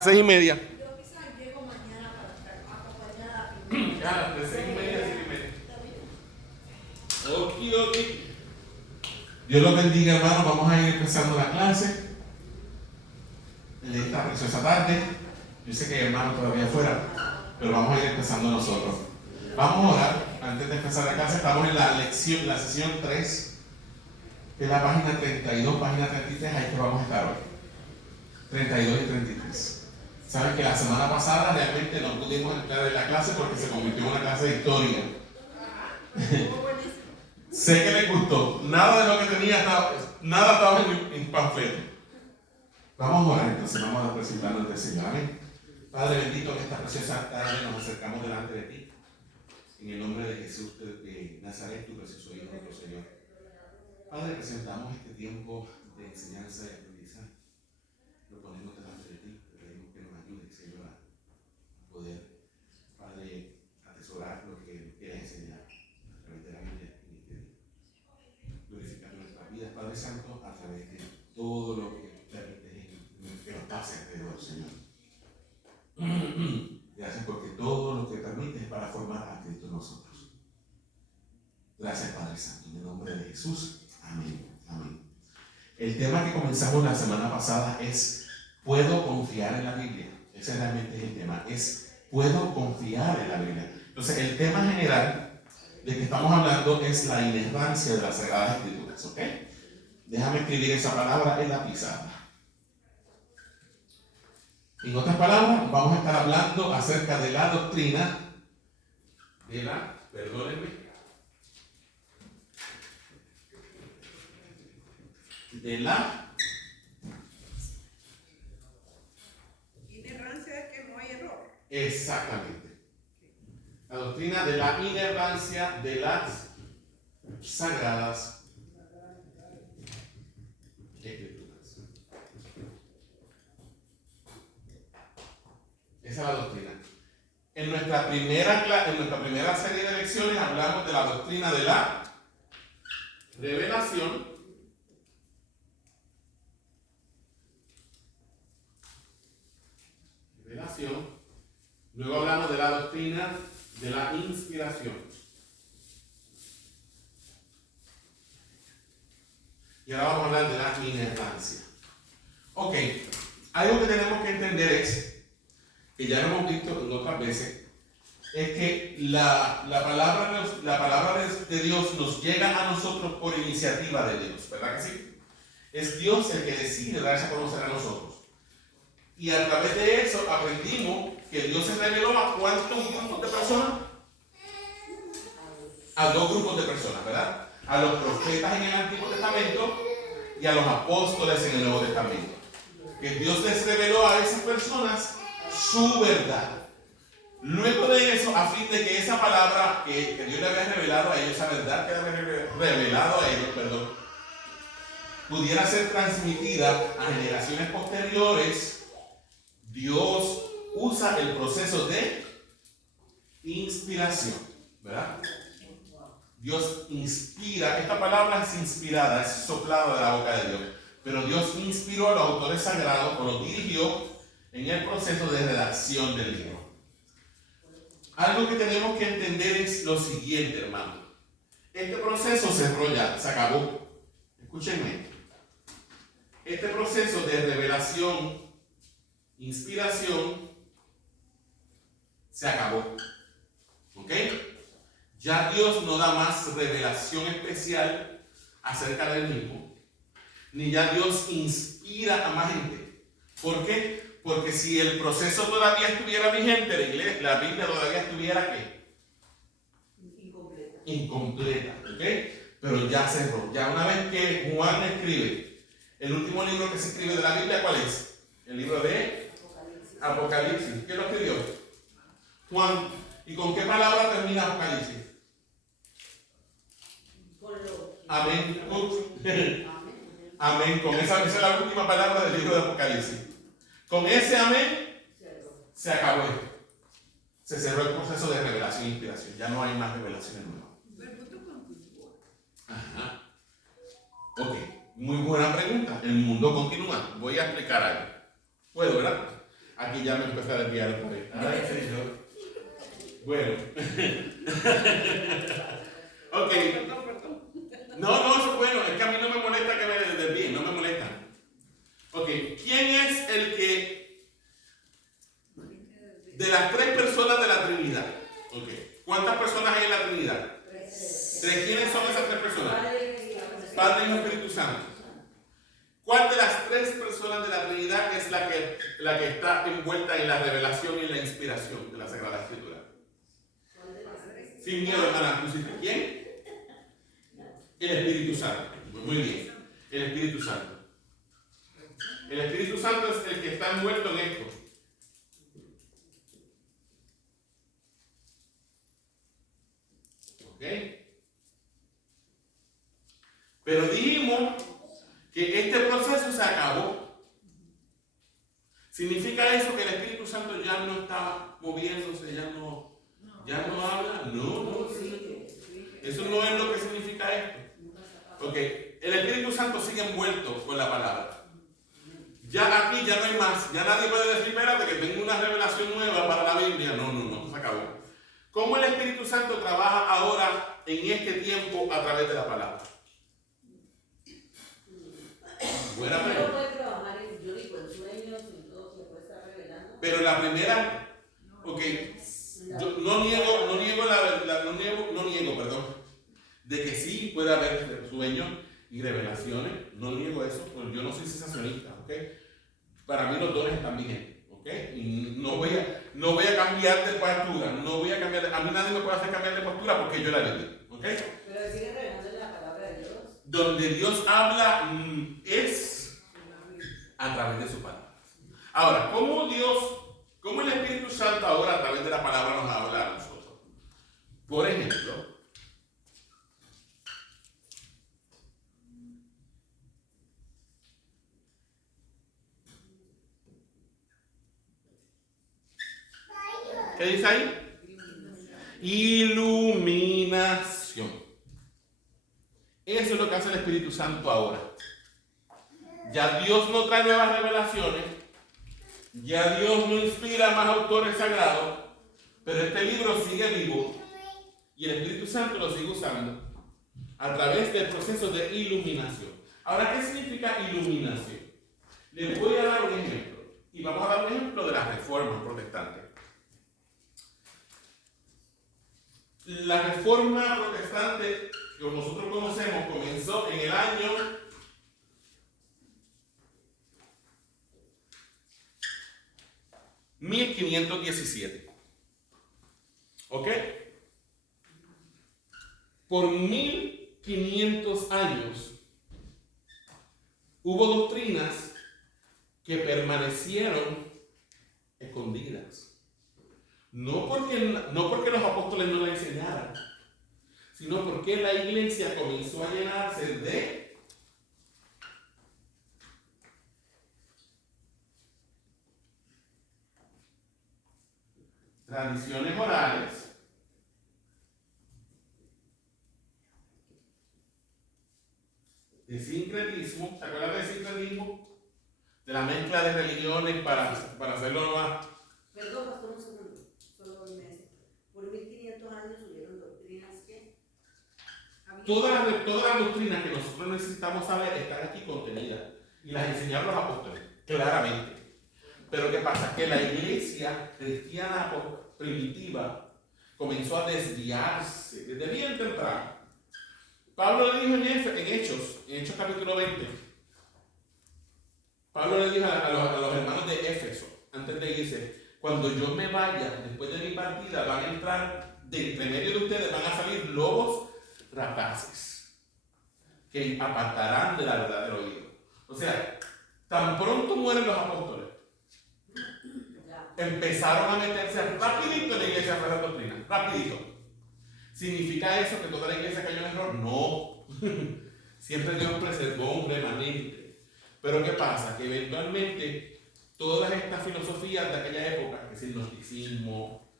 6:30. Yo quizás llego mañana para acompañar a Ya, de 6:30 a 7:30. Ok. Dios los bendiga, hermano. Vamos a ir empezando la clase en esta preciosa tarde. Yo sé que hay hermanos todavía afuera, pero vamos a ir empezando nosotros. Vamos a orar antes de empezar la clase. Estamos en la sesión 3, que es la página 32, página 33. Ahí que vamos a estar hoy. 32 y 33. Saben que la semana pasada realmente no pudimos entrar en la clase porque se convirtió en una clase de historia. Sé que les gustó. Nada de lo que tenía nada estaba en panfleto. Vamos a orar entonces, vamos a presentarnos ante el Señor. Amén. Padre bendito, en esta preciosa tarde nos acercamos delante de ti. En el nombre de Jesús de Nazaret, tu precioso Hijo, nuestro Señor. Padre, presentamos este tiempo de enseñanza y aprendizaje. Lo ponemos delante de ti. Te pedimos que nos ayudes, Señor, a poder, Padre, atesorar lo que quieres enseñar a través de la Biblia en este día. Glorificar nuestras vidas, Padre Santo, a través de todo lo que permites que nos pase alrededor, Señor. Gracias porque todo lo que permites es para formar a Cristo en nosotros. Gracias, Padre Santo, en el nombre de Jesús. Amén. Amén. El tema que comenzamos la semana pasada es: ¿puedo confiar en la Biblia? Ese realmente es el tema, es ¿puedo confiar en la Biblia? Entonces, el tema general de que estamos hablando es la inerrancia de las Sagradas Escrituras, ¿ok? Déjame escribir esa palabra en la pizarra. En otras palabras, vamos a estar hablando acerca de la doctrina de la, perdónenme, de la inerrancia es que no hay error. exactamente. La doctrina de la inerrancia de las Sagradas Escrituras. Esa es la doctrina. En nuestra primera serie de lecciones hablamos de la doctrina de la revelación, luego hablamos de la doctrina de la inspiración. Y ahora vamos a hablar de la inerrancia. Ok, algo que tenemos que entender es, que ya lo hemos visto en otras veces, es que la palabra de Dios nos llega a nosotros por iniciativa de Dios, ¿verdad que sí? Es Dios el que decide darse a conocer a nosotros. Y a través de eso aprendimos que Dios se reveló a ¿cuántos grupos de personas? A 2 grupos de personas, ¿verdad? A los profetas en el Antiguo Testamento y a los apóstoles en el Nuevo Testamento. Que Dios les reveló a esas personas su verdad. Luego de eso, a fin de que esa palabra que Dios le había revelado a ellos, esa verdad que le había revelado a ellos, pudiera ser transmitida a generaciones posteriores, Dios usa el proceso de inspiración, ¿verdad? Dios inspira, esta palabra es inspirada, es soplada de la boca de Dios, pero Dios inspiró a los autores sagrados o los dirigió en el proceso de redacción del libro. Algo que tenemos que entender es lo siguiente, hermano. Este proceso cerró ya, se acabó. Escúchenme. Este proceso de revelación, inspiración, se acabó. ¿Ok? Ya Dios no da más revelación especial acerca del mismo. Ni ya Dios inspira a más gente. ¿Por qué? Porque si el proceso todavía estuviera vigente, la Biblia todavía estuviera ¿qué? Incompleta. ¿Ok? Pero ya cerró. Ya una vez que Juan escribe, el último libro que se escribe de la Biblia, ¿cuál es? El libro de Apocalipsis. ¿Quién lo escribió? Juan. ¿Y con qué palabra termina Apocalipsis? Amén. Amén. Con esa es la última palabra del libro de Apocalipsis. Con ese amén se acabó esto. Se cerró el proceso de revelación e inspiración. Ya no hay más revelaciones nuevas. Ajá. Ok, muy buena pregunta. El mundo continúa. Voy a explicar algo. ¿Puedo, verdad? Aquí ya me empecé a desviar por ahí. Ay, Señor. Bueno. Ok. Perdón. No, eso es bueno. Es que a mí no me molesta que me desvíen, no me molesta. Ok. ¿Quién es el que de las tres personas de la Trinidad? Ok. ¿Cuántas personas hay en la Trinidad? ¿Tres? ¿Quiénes son esas tres personas? Padre, Hijo y Espíritu Santo. ¿Cuál de las tres personas de la Trinidad es la que está envuelta en la revelación y en la inspiración de la Sagrada Escritura? Sin miedo, hermana, ¿tú dices quién? El Espíritu Santo. Muy bien. El Espíritu Santo. El Espíritu Santo es el que está envuelto en esto. ¿Ok? Pero dijimos que este proceso se acabó. ¿Significa eso que el Espíritu Santo ya no está moviéndose, ya no habla? No. Eso no es lo que significa esto. Ok, el Espíritu Santo sigue envuelto con la palabra. Ya aquí ya no hay más. Ya nadie puede decir, espérate, que tengo una revelación nueva para la Biblia. No, se acabó. ¿Cómo el Espíritu Santo trabaja ahora en este tiempo a través de la palabra? Buena pregunta. puede trabajar en, yo digo, en sueños y todo, se puede estar revelando. Pero la primera, ok, yo no niego, de que sí puede haber sueños y revelaciones. No niego eso, porque yo no soy sensacionista, ok. Para mí los dones están bien, ok. Y no voy a cambiar de postura, a mí nadie me puede hacer cambiar de postura porque yo la leí, ok. Pero sigue revelando en la palabra de Dios. Donde Dios habla es a través de su palabra. Ahora, ¿cómo el Espíritu Santo ahora a través de la palabra nos habla a nosotros? Por ejemplo, ¿qué dice ahí? Iluminación. Eso es lo que hace el Espíritu Santo ahora. Ya Dios no trae nuevas revelaciones. Ya Dios no inspira más autores sagrados. Pero este libro sigue vivo. Y el Espíritu Santo lo sigue usando a través del proceso de iluminación. Ahora, ¿qué significa iluminación? Les voy a dar un ejemplo. Y vamos a dar un ejemplo de la Reforma protestante. La Reforma protestante, que nosotros conocemos, comenzó en el año 1517. ¿Ok? Por 1500 años hubo doctrinas que permanecieron escondidas. No porque los apóstoles no la enseñaran, sino porque la iglesia comenzó a llenarse de tradiciones orales, de sincretismo. ¿Se acuerdan del sincretismo? De la mezcla de religiones para hacerlo más. Perdón, pastor, un segundo. Solo un mes. Por 1500 años hubieron doctrinas que. Todas las doctrinas que nosotros necesitamos saber están aquí contenidas. Y las enseñaron los apóstoles, claramente. Pero ¿qué pasa? Que la iglesia cristiana primitiva comenzó a desviarse desde bien temprano. Pablo le dijo en Hechos capítulo 20, Pablo le dijo a los hermanos de Éfeso, antes de irse, cuando yo me vaya, después de mi partida, van a entrar, de entre medio de ustedes van a salir lobos rapaces, que apartarán de la verdad del oído. O sea, tan pronto mueren los apóstoles, empezaron a meterse rapidito en la iglesia de la doctrina, rapidito. ¿Significa eso que toda la iglesia cayó en error? No. Siempre Dios preservó un remanente. Pero ¿qué pasa? Que eventualmente todas estas filosofías de aquella época, que es el gnosticismo,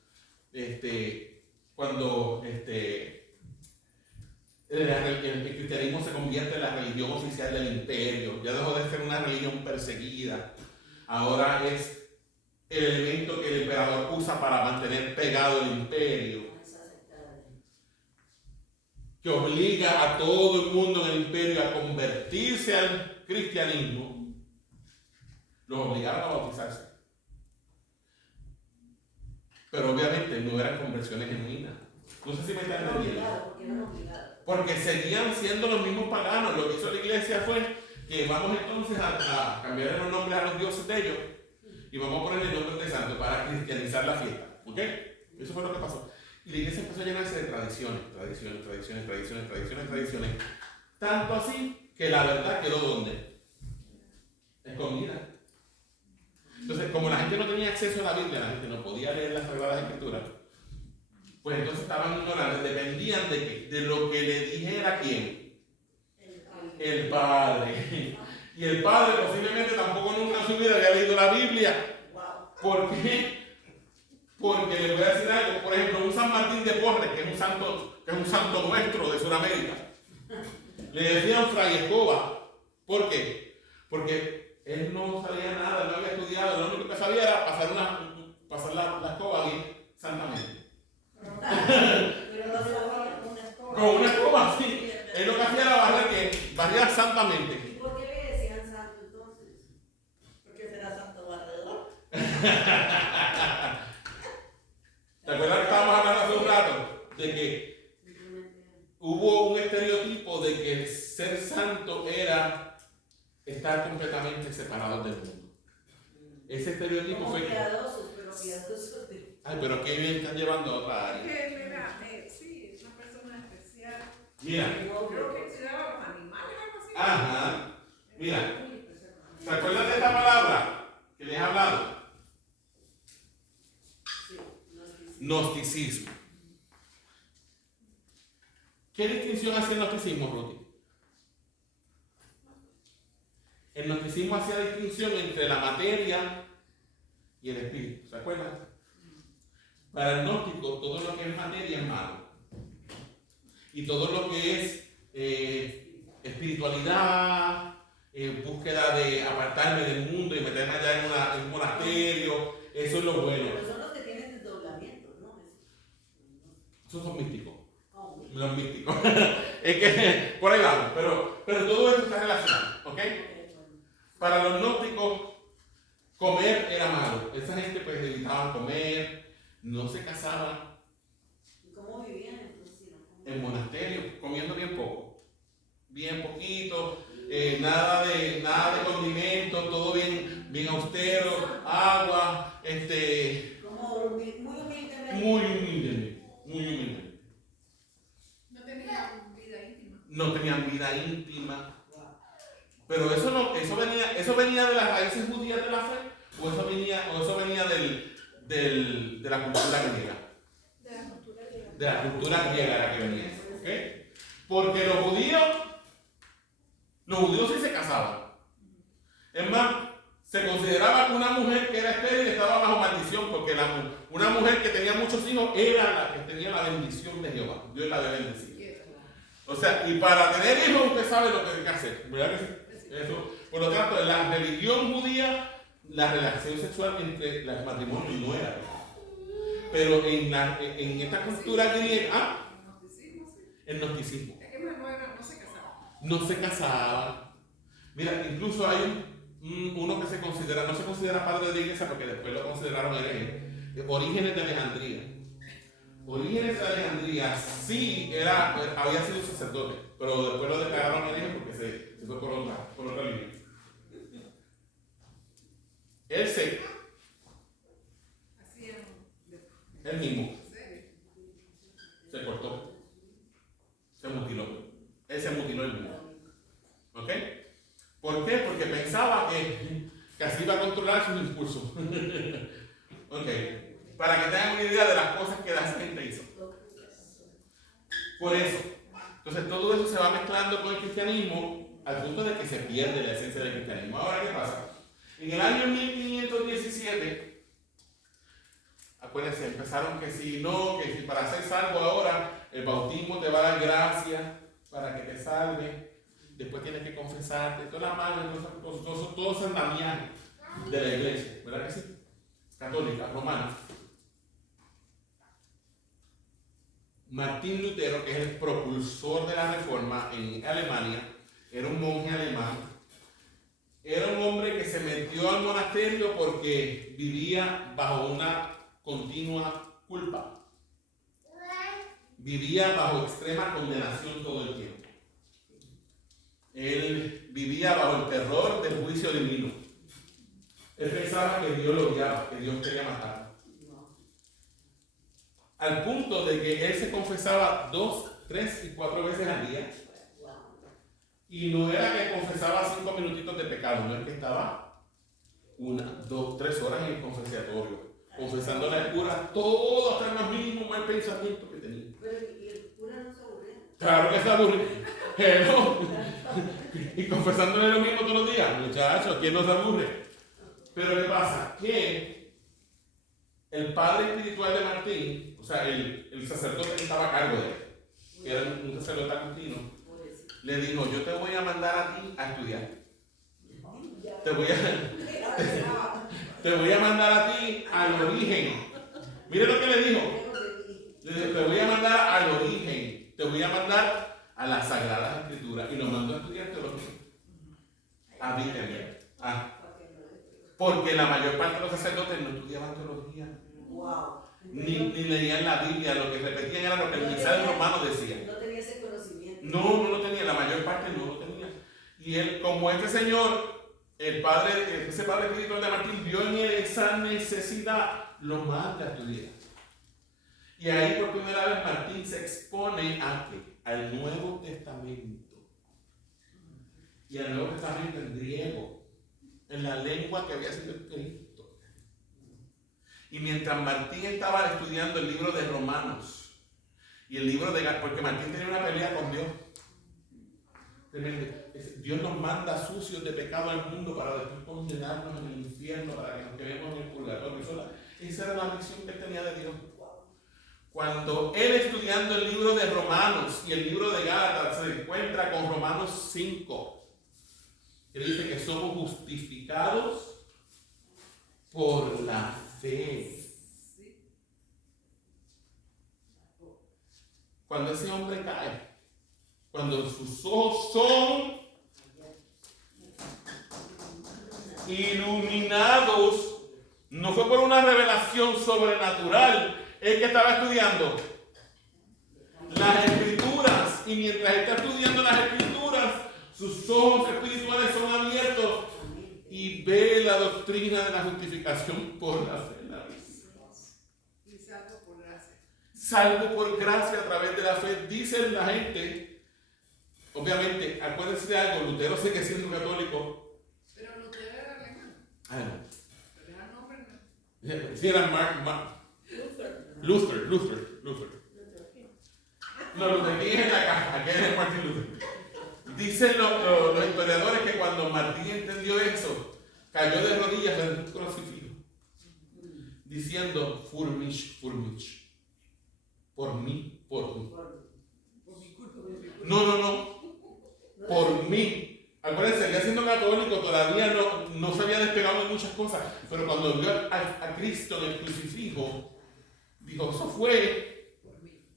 cuando el cristianismo se convierte en la religión oficial del imperio, ya dejó de ser una religión perseguida, ahora es el elemento que el emperador usa para mantener pegado el imperio, que obliga a todo el mundo en el imperio a convertirse al cristianismo, los obligaron a bautizarse. Pero obviamente no eran conversiones genuinas. No sé si me están entendiendo. Porque seguían siendo los mismos paganos. Lo que hizo la iglesia fue que vamos entonces a cambiar los nombres a los dioses de ellos y vamos a poner el nombre de santo para cristianizar la fiesta. ¿Ok? Eso fue lo que pasó. Y la iglesia empezó a llenarse de tradiciones. Tanto así que la verdad quedó ¿dónde? Escondida. Entonces, como la gente no tenía acceso a la Biblia, la gente no podía leer las Sagradas Escrituras, pues entonces estaban ignorantes, dependían de qué, de lo que le dijera quién. El Padre. Y el Padre posiblemente tampoco nunca en su vida había leído la Biblia. ¿Por qué? Porque le voy a decir algo. Por ejemplo, un San Martín de Porres, que es un santo nuestro de Sudamérica, le decían Fray Escoba. ¿Por qué? Porque él no sabía nada, no había estudiado, lo único que sabía era pasar la escoba bien santamente. Con una escoba, sí. Él lo que hacía era barrer santamente. ¿Y por qué le decían santo entonces? Porque será santo barredor. ¿Te acuerdas que estábamos hablando hace un rato? De que hubo un estereotipo de que ser santo era estar completamente separado del mundo. Ese estereotipo como fue que... piadosos, pero piadosos de... Ay, pero qué bien están llevando a otra área. Que él era, sí, es una persona especial. Mira. Creo que cuidaba a los animales, algo así. Ajá. Mira. ¿Se acuerdan de esta palabra que les he hablado? Sí, Gnosticismo. ¿Qué distinción hace el gnosticismo, Ruti? El gnosticismo hacía distinción entre la materia y el espíritu. ¿Se acuerdan? Para el gnóstico, todo lo que es materia es malo. Y todo lo que es espiritualidad, búsqueda de apartarme del mundo y meterme allá en un monasterio, eso es lo bueno. Pero son los que tienen desdoblamientos, ¿no? Esos son místicos. Oh, Los místicos. Es que por ahí vamos, pero todo esto está relacionado, ¿ok? Para los gnósticos, comer era malo. Esa gente pues evitaban comer, no se casaban. ¿Y cómo vivían entonces si no comían? En monasterios, comiendo bien poco, bien poquito, nada de condimentos, todo bien austero, agua, Como muy humildemente. muy humilde. No tenía vida íntima. No tenían vida íntima. Pero eso venía de las raíces judías de la fe, o eso venía de la cultura griega. De la cultura griega era que venía eso, ¿ok? Porque los judíos sí se casaban. Es más, se consideraba que una mujer que era estéril estaba bajo maldición, porque una mujer que tenía muchos hijos era la que tenía la bendición de Jehová. Dios la había bendecido. O sea, y para tener hijos usted sabe lo que hay que hacer, ¿verdad que sí? Eso. Por lo tanto, en la religión judía, la relación sexual entre los matrimonios no era real. Pero en esta cultura griega, el gnosticismo. Es que no se casaba. No se casaban. Mira, incluso hay uno que no se considera padre de la iglesia porque después lo consideraron hereje. Orígenes de Alejandría. Orígenes de Alejandría sí había sido sacerdote, pero después lo declararon hereje porque se fue por otra línea. Él mismo se cortó, se mutiló. Él se mutiló el mismo. ¿Ok? ¿Por qué? Porque pensaba que así iba a controlar sus impulsos. ¿Ok? Para que tengan una idea de las cosas que la gente hizo. Por eso. Entonces todo eso se va mezclando con el cristianismo al punto de que se pierde la esencia del cristianismo. Ahora, ¿qué pasa? En el año 1517, acuérdense, empezaron que si para ser salvo ahora, el bautismo te va a dar gracia para que te salve. Después tienes que confesarte, todas las manos, todo ese andamiaje de la iglesia, ¿verdad que sí? católica romana, Martín Lutero, que es el propulsor de la Reforma en Alemania, era un monje alemán, era un hombre que se metió al monasterio porque vivía bajo una continua culpa. Vivía bajo extrema condenación todo el tiempo. Él vivía bajo el terror del juicio divino. Él pensaba que Dios lo odiaba, que Dios quería matarlo. Al punto de que él se confesaba 2, 3 y 4 veces al día. Y no era que confesaba 5 minutitos de pecado, no es que estaba 1, 2, 3 horas en el confesionario, confesando la cura todo hasta el más mínimo mal pensamiento que tenía. Pero ¿y el cura no se aburría? Claro que se aburre. Pero, y confesándole lo mismo todos los días, muchachos, ¿quién no se aburre? Pero ¿qué pasa? Que el padre espiritual de Martín, o sea, el sacerdote que estaba a cargo de él, que era un sacerdote agustino, le dijo: yo te voy a mandar a ti a estudiar. Te voy a mandar a ti al origen. Mire lo que le dijo. Le dijo: te voy a mandar al origen. Te voy a mandar a las Sagradas Escrituras. Y lo mandó a estudiar teología. A Wittenberg. Porque la mayor parte de los sacerdotes no estudiaban teología. Ni leían la Biblia. Lo que repetían era lo que el misal romano decía. No tenía ese conocimiento. No lo tenía. La mayor parte no lo tenía. Y él, como este señor, ese padre espiritual de Martín, vio en él esa necesidad, lo manda a estudiar. Y ahí por primera vez Martín se expone al Nuevo Testamento. Y al Nuevo Testamento en griego, en la lengua que había sido escrito. Y mientras Martín estaba estudiando el libro de Romanos y el libro de Gálatas, porque Martín tenía una pelea con Dios. Dios nos manda sucios de pecado al mundo para después condenarnos en el infierno, para que nos quedemos en el purgatorio. Esa era la visión que él tenía de Dios. Cuando él, estudiando el libro de Romanos y el libro de Gálatas, se encuentra con Romanos 5, que dice que somos justificados por la fe. Cuando ese hombre cae, cuando sus ojos son iluminados, no fue por una revelación sobrenatural, el que estaba estudiando las Escrituras, y mientras está estudiando las Escrituras, sus ojos espirituales son abiertos y ve la doctrina de la justificación por la fe. Y salvo por gracia. Salvo por gracia a través de la fe, dicen la gente. Obviamente, acuérdense de algo, Lutero sigue siendo católico. Pero Lutero era alemán. Ah, no. Pero era nombre, ¿no? Sí, era Luther. No, Luther King es acá, aquel es Martin Luther. Dicen los historiadores que cuando Martín entendió eso, cayó de rodillas en un crucifijo, diciendo: Für mich, por mí. Por mi culpa. No, por mí. Acuérdense, seguía siendo católico, todavía no se había despegado de muchas cosas, pero cuando vio a Cristo en el crucifijo, dijo: eso fue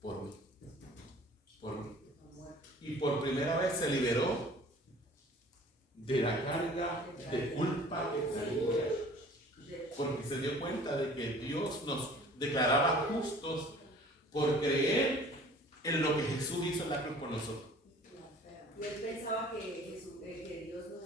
por mí. Y por primera vez se liberó de la carga de culpa que traía, porque se dio cuenta de que Dios nos declaraba justos por creer en lo que Jesús hizo en la cruz por nosotros. Y él pensaba que Dios nos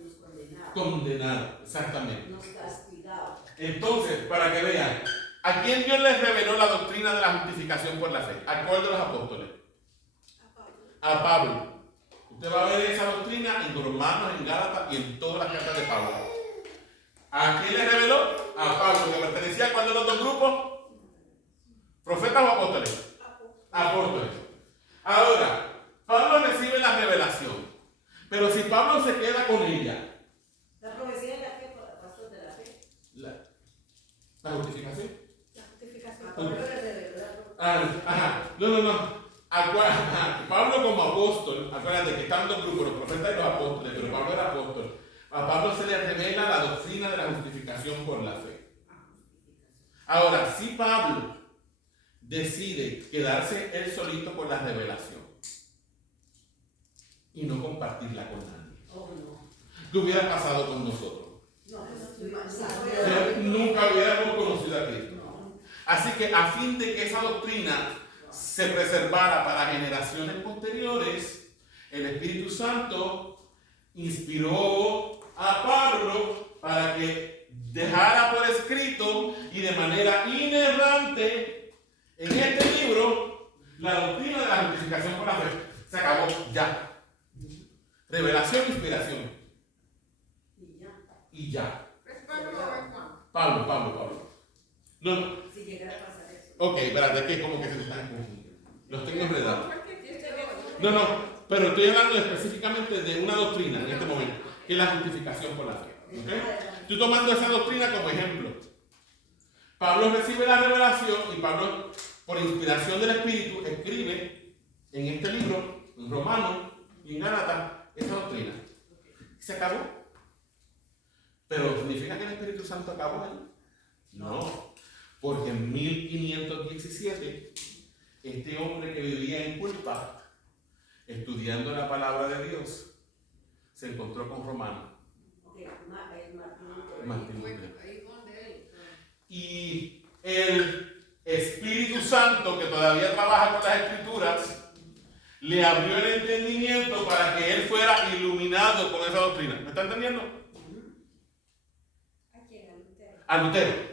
nos condenaba. Condenado, exactamente. Nos castigaba. Entonces, para que vean, ¿a quién Dios les reveló la doctrina de la justificación por la fe? ¿A cuál de los apóstoles? A Pablo. Usted va a ver esa doctrina en Romanos, en Gálatas y en todas las cartas de Pablo. ¿A quién le reveló? A Pablo, que pertenecía a cuál de los dos grupos. ¿Profetas o apóstoles? Apóstoles. Ahora, Pablo recibe la revelación, pero si Pablo se queda con ella, La profecía de la fe, pastor de la fe. ¿la justificación? La justificación. A Pablo le reveló No. Pablo como apóstol, acuérdate que están dos grupos, los profetas y los apóstoles, pero Pablo era apóstol. A Pablo se le revela la doctrina de la justificación por la fe. Ahora, si Pablo decide quedarse él solito con la revelación y no compartirla con nadie, Oh, no. ¿qué hubiera pasado con nosotros? No, Nunca hubiéramos conocido a Cristo. no. Así que a fin de que esa doctrina se preservara para generaciones posteriores, el Espíritu Santo inspiró a Pablo para que dejara por escrito y de manera inerrante en este libro la doctrina de la justificación por la fe. Se acabó ya. Revelación, inspiración. Y ya. Y ya. ¿Es Pablo o es Juan? Pablo. No. Si llegara a pasar eso. Ok, espérate, que es como que se me están confundiendo. Los tengo enredados. ¿Cuál fue el que tiene? No, pero estoy hablando específicamente de una doctrina en este momento, que es la justificación por la fe. ¿Ok? Estoy tomando esa doctrina como ejemplo. Pablo recibe la revelación y Pablo, por inspiración del Espíritu, escribe en este libro, en Romanos y en Gálatas, esa doctrina. Se acabó. Pero ¿significa que el Espíritu Santo acabó ahí? No. Porque en 1517, este hombre que vivía en culpa, estudiando la palabra de Dios, se encontró con Romano. Ok, Martín. Martín Fue Lutero. ahí donde él. Y el Espíritu Santo, que todavía trabaja con las Escrituras, le abrió el entendimiento para que él fuera iluminado con esa doctrina. ¿Me está entendiendo? ¿A quién? ¿A Lutero? A Lutero.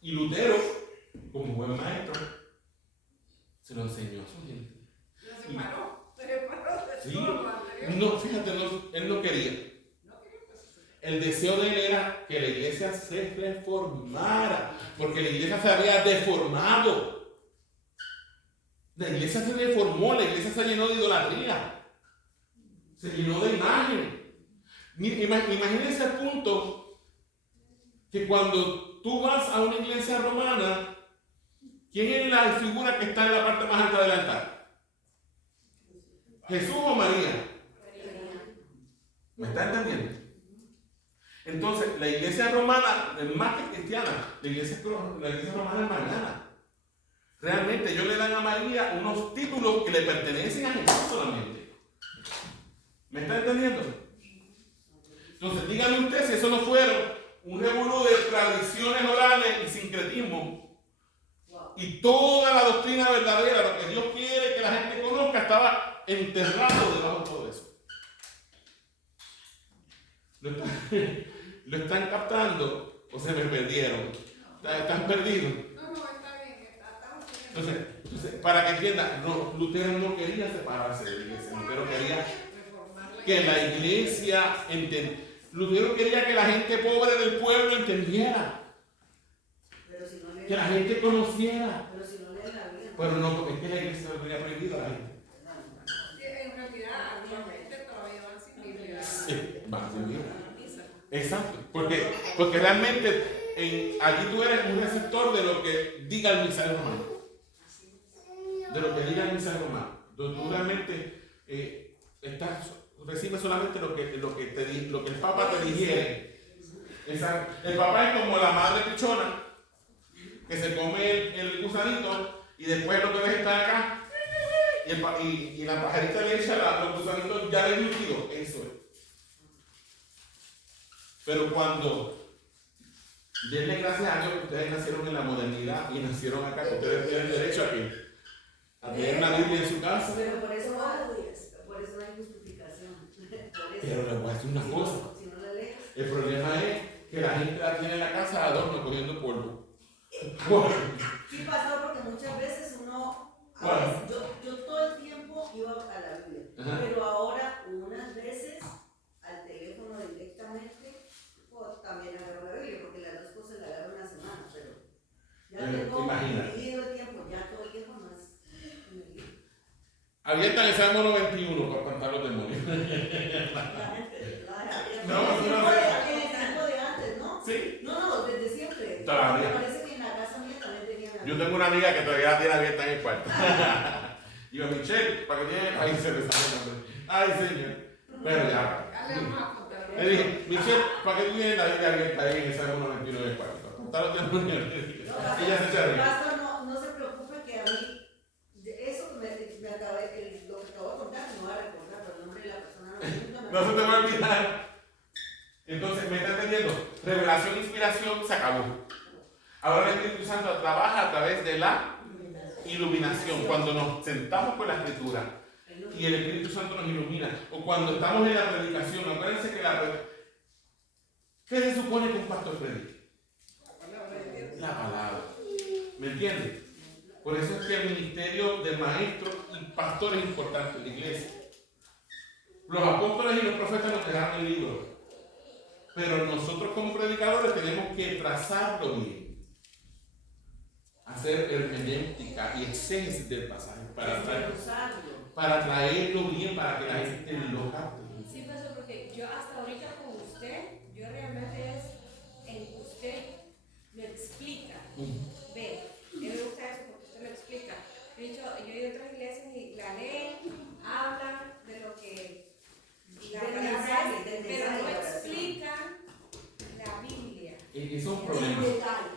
Y Lutero, como buen maestro, se lo enseñó a su gente. Lo separó. Se separó de Sí. todo lo anterior. No, fíjate, él no quería. No quería, pues. El deseo de él era que la iglesia se reformara, porque la iglesia se había deformado. La iglesia se deformó, la iglesia se llenó de idolatría, se llenó de imagen. Imagínense el punto que cuando tú vas a una iglesia romana, ¿quién es la figura que está en la parte más alta del altar? ¿Jesús o María? ¿Me está entendiendo? Entonces, la iglesia romana es más que cristiana, la iglesia romana es mariana. Realmente ellos le dan a María unos títulos que le pertenecen a Jesús solamente. ¿Me está entendiendo? Entonces, díganme usted si eso no fuera un revolú de tradiciones orales y sincretismo. Wow. Y toda la doctrina verdadera, lo que Dios quiere que la gente conozca, estaba enterrado debajo de todo eso. ¿Lo están captando o se me perdieron? ¿Están perdidos? No, está bien. Estamos bien. Entonces, para que entiendan, no, Lutero no quería separarse de la iglesia. Lutero quería Reformar que la iglesia entendiera. Lutero quería que la gente pobre del pueblo entendiera, Pero si no leen que la gente conociera. Pero si no leen la Biblia. Pero no, porque es que la iglesia lo había prohibido a la gente. Sí, en realidad, actualmente todavía van sin Biblia. Sí, van sin Biblia. Misa. Exacto, porque realmente allí tú eres un receptor de lo que diga el misario romano. De lo que diga el misario romano. Tú realmente recibes solamente lo que el Papa te digiere. El Papa es como la madre pichona que se come el gusanito y después lo que ves está acá y la pajarita le echa los gusanitos ya de líquido. Eso es. Pero cuando denle gracias a Dios que ustedes nacieron en la modernidad y nacieron acá, que ustedes tienen derecho a tener una Biblia en su casa. Pero por eso no hay justificación. Por eso. Pero les voy a decir una cosa. Si no la lees. El problema es que la gente la tiene en la casa de adorno cogiendo polvo. Sí pasó porque muchas veces uno, ¿Cuál? yo todo el tiempo iba a la Biblia, Ajá. pero ahora unas veces al teléfono directamente también agarro la Biblia, porque las dos cosas la agarro una semana, pero ya tengo Imagínate. dividido el tiempo, ya todo el tiempo no es en el libro. Abierta el Salmo 91 para espantar los demonios. La gente, No, en no, el tiempo de antes, ¿no? Sí. No, desde siempre. Todavía. Me parece que en la casa mía también tenían la Yo tengo una amiga que todavía la tiene abierta en el cuarto. Digo, Michelle, ¿para qué tiene? Ahí se me sale el nombre. Ay, señor. Bueno, ya. Ya le vamos a contar. Le dije, Michelle, ¿para qué tú tienes la Biblia abierta ahí en el Salmo 91 del cuarto? Todos los días lunes. No, Ella se echa a reír. pastor, no se preocupe que a mí, eso me acabé, lo que acabo de contar, no voy a recordar, pero el nombre de la persona No se te va a olvidar. Entonces, ¿me está entendiendo? Revelación e inspiración se acabó. Ahora el Espíritu Santo trabaja a través de la iluminación. Cuando nos sentamos con la Escritura y el Espíritu Santo nos ilumina, o cuando estamos en la predicación, acuérdense que ¿qué se supone que un pastor predique? La palabra. ¿Me entiendes? Por eso es que el ministerio de maestros y pastores es importante en la iglesia. Los apóstoles y los profetas nos dejaron el libro, pero nosotros como predicadores tenemos que trazarlo bien, hacer hermenéutica y exégesis del pasaje para traerlo bien, para que la gente lo capte. Sí, pastor, porque yo hasta ahorita con usted, yo realmente es en usted lo explica. Ve, a mí me gusta eso porque usted lo explica. De hecho, yo he ido a otras iglesias y la leen, hablan de lo que la palabra es, pero no explican la Biblia. Ese es un En problema. detalle.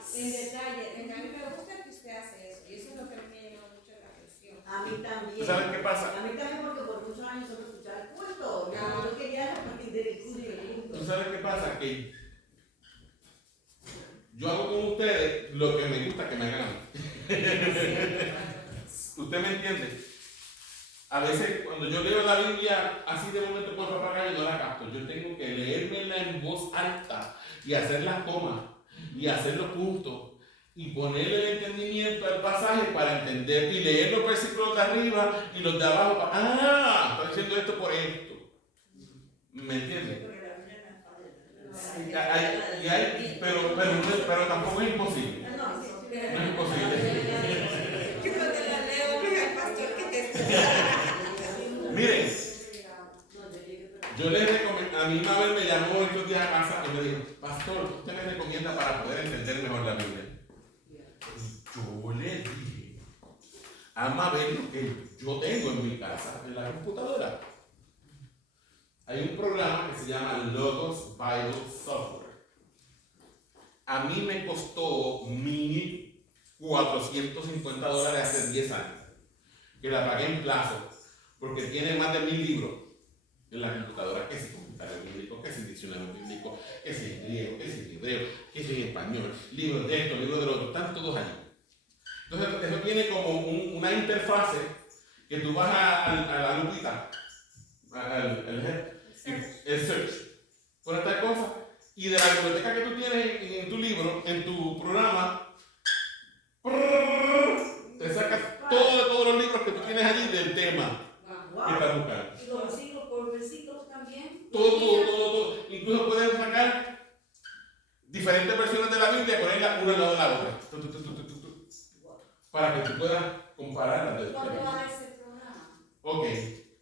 A mí me gusta que usted hace eso. Y eso es lo que a mí me llama mucho la atención. A mí también. ¿Sabes qué pasa? A mí también porque por muchos años solo escuchaba el culto. Yo quería entender el culto y el culto. ¿Tú sabes qué pasa? Que yo hago con ustedes lo que me gusta que me hagan a mí. ¿Usted me entiende? A veces cuando yo leo la Biblia así de momento por papagayo no la capto. Yo tengo que leérmela en voz alta y hacer las comas y hacer los puntos y ponerle el entendimiento al pasaje para entender y leer los versículos de arriba y los de abajo. Estoy diciendo esto por esto. ¿Me entiendes? Pero tampoco es imposible. No es imposible. Yo creo que la leo al pastor que te Miren, yo les recomiendo, a mí Mabel me llamó estos días a casa y me dijo, pastor, ¿usted me recomienda para poder entender mejor la Biblia? Yo le dije, a Mabel lo que yo tengo en mi casa, en la computadora. Hay un programa que se llama Logos Bible Software. A mí me costó $1,450 hace 10 años, que la pagué en plazo, porque tiene más de 1,000 libros en la computadora, que si comentario bíblico, que si diccionario bíblico, que si en griego, que si en hebreo, que si en español, libros de esto, libros de lo otro, están todos ahí. Entonces, eso tiene como una interfase que tú vas a la lupita, el search, por esta cosa, y de la biblioteca que tú tienes en tu libro, en tu programa, te sacas todos los libros que tú tienes allí del tema que estás buscando. Y los versículos por versículos también. Todo. Incluso puedes sacar diferentes versiones de la Biblia y ponerlas una al lado de la otra. Para que tú puedas compararlas. ¿Cuánto vale ese programa? Ok,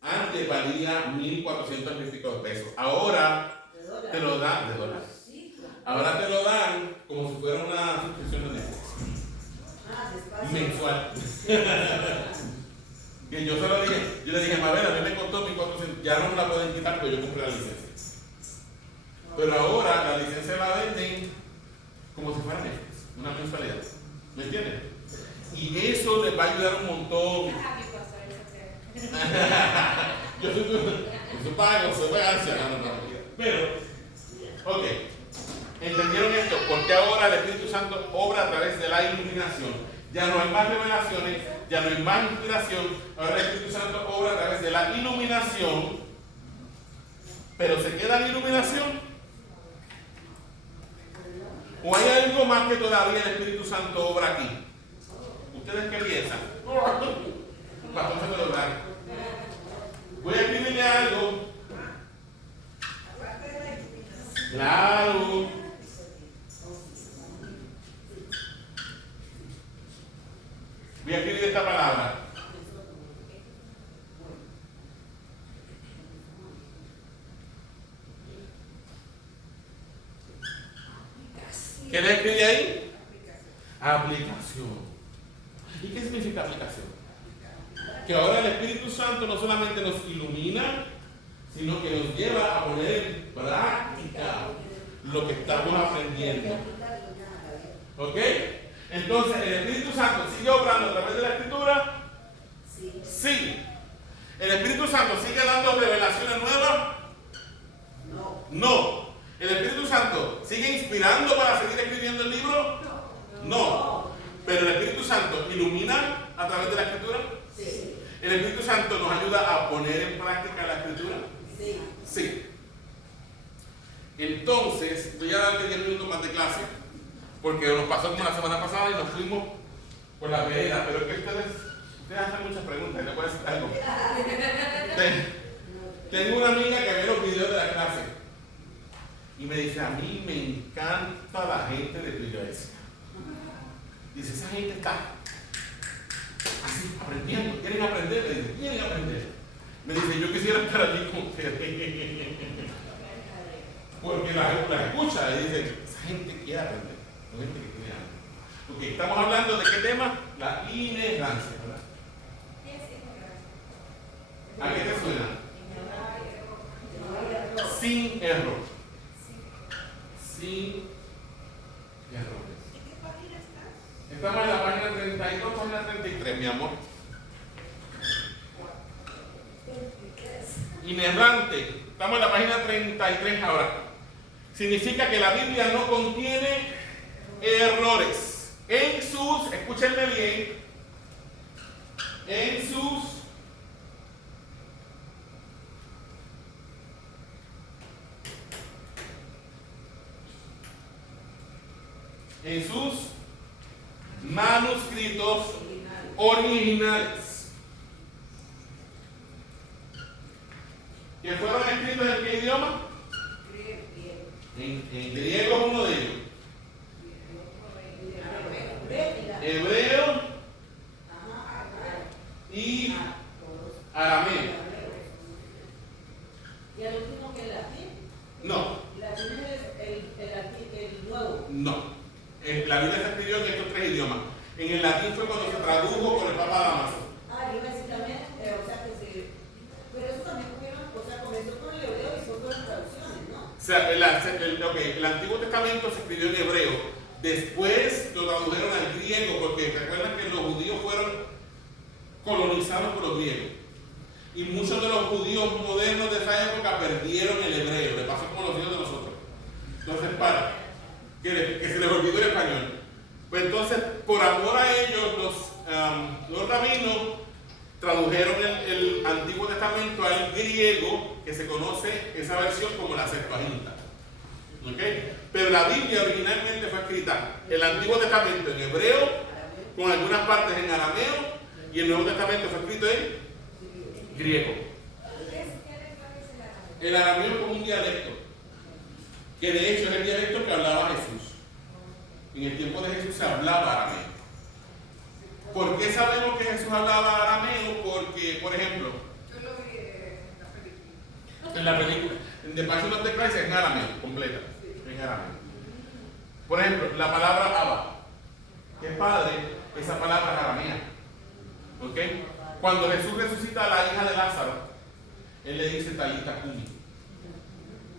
antes valía $1,400 Ahora te lo dan de dólares. Ahora te lo dan como si fuera una suscripción de Netflix. Mensual. Que yo se lo dije, yo le dije, Mabel, a mí me costó $1,400, ya no me la pueden quitar porque yo compré la licencia. Pero ahora la licencia la venden como si fuera Netflix, una mensualidad. ¿Me entiendes? Y eso les va a ayudar un montón. Yo pago, soy anciano, no. Pero, ok, ¿entendieron esto? Porque ahora el Espíritu Santo obra a través de la iluminación. Ya no hay más revelaciones, ya no hay más inspiración. Ahora el Espíritu Santo obra a través de la iluminación. Pero ¿se queda la iluminación? ¿O hay algo más que todavía el Espíritu Santo obra aquí? ¿Ustedes qué piensan? Pastor, se me lo dan. Voy a escribirle algo. Claro. Voy a escribir esta palabra. ¿Qué le escribí ahí? Aplicación. ¿Y qué significa aplicación? Que ahora el Espíritu Santo no solamente nos ilumina, sino que nos lleva a poner en práctica lo que estamos aprendiendo. ¿Ok? Entonces, ¿el Espíritu Santo sigue obrando a través de la Escritura? Sí. Sí. ¿El Espíritu Santo sigue dando revelaciones nuevas? No. No. ¿El Espíritu Santo sigue inspirando para seguir escribiendo el libro? No. ¿Pero el Espíritu Santo ilumina a través de la Escritura? Sí. ¿El Espíritu Santo nos ayuda a poner en práctica la Escritura? Sí. Sí. Entonces, voy a darte 10 minutos más de clase, porque nos pasó como la semana pasada y nos fuimos por la vereda, pero es que ustedes hacen muchas preguntas, ¿les puedo decir algo? Tengo una amiga que ve los videos de la clase y me dice, a mí me encanta la gente de tu iglesia. Dice, esa gente está así, aprendiendo, quieren aprender, me dice, quieren aprender. Me dice, yo quisiera estar allí con ustedes. Porque la escucha y dice, esa gente quiere aprender, no gente que quiere aprender. Porque estamos hablando de qué tema? La inerrancia, ¿verdad? ¿A qué te suena? Sin error. Sin errores. ¿En qué página estás? Estamos en la página 32, página 33, mi amor. Inerrante. Estamos en la página 33 ahora. Significa que la Biblia no contiene errores. En sus, escúchenme bien, en sus manuscritos originales, que fueron escritos en qué idioma? En griego es uno de ellos. Hebreo y arameo. ¿Y el último que es latín? No, Latín es el nuevo. no. La Biblia se escribió en estos tres idiomas. En el latín fue cuando se tradujo por el Papa Damaso. Yo iba a decir también, o sea que se. Pero eso también comenzó con el hebreo y fue con las traducciones, ¿no? O sea, el Antiguo Testamento se escribió en hebreo. Después lo tradujeron al griego, porque recuerdan que los judíos fueron colonizados por los griegos. Y muchos de los judíos modernos de esa época perdieron el hebreo. Le pasó como los hijos de nosotros. Entonces, que se les olvidó el español. Pues entonces, por amor a ellos, los rabinos tradujeron el Antiguo Testamento al griego, que se conoce esa versión como la Septuaginta. ¿Okay? Pero la Biblia originalmente fue escrita, el Antiguo Testamento en hebreo, con algunas partes en arameo, y el Nuevo Testamento fue escrito en griego. El arameo es como un dialecto, que de hecho es el dialecto que hablaba Jesús. En el tiempo de Jesús se hablaba arameo. ¿Por qué sabemos que Jesús hablaba arameo? Porque, por ejemplo, Yo lo vi en la película. en la película, en The Passion of the Christ es en arameo, completa, en arameo. Por ejemplo, la palabra Abba, que es padre, esa palabra es aramea. ¿Ok? Cuando Jesús resucita a la hija de Lázaro, él le dice Talita Kumi,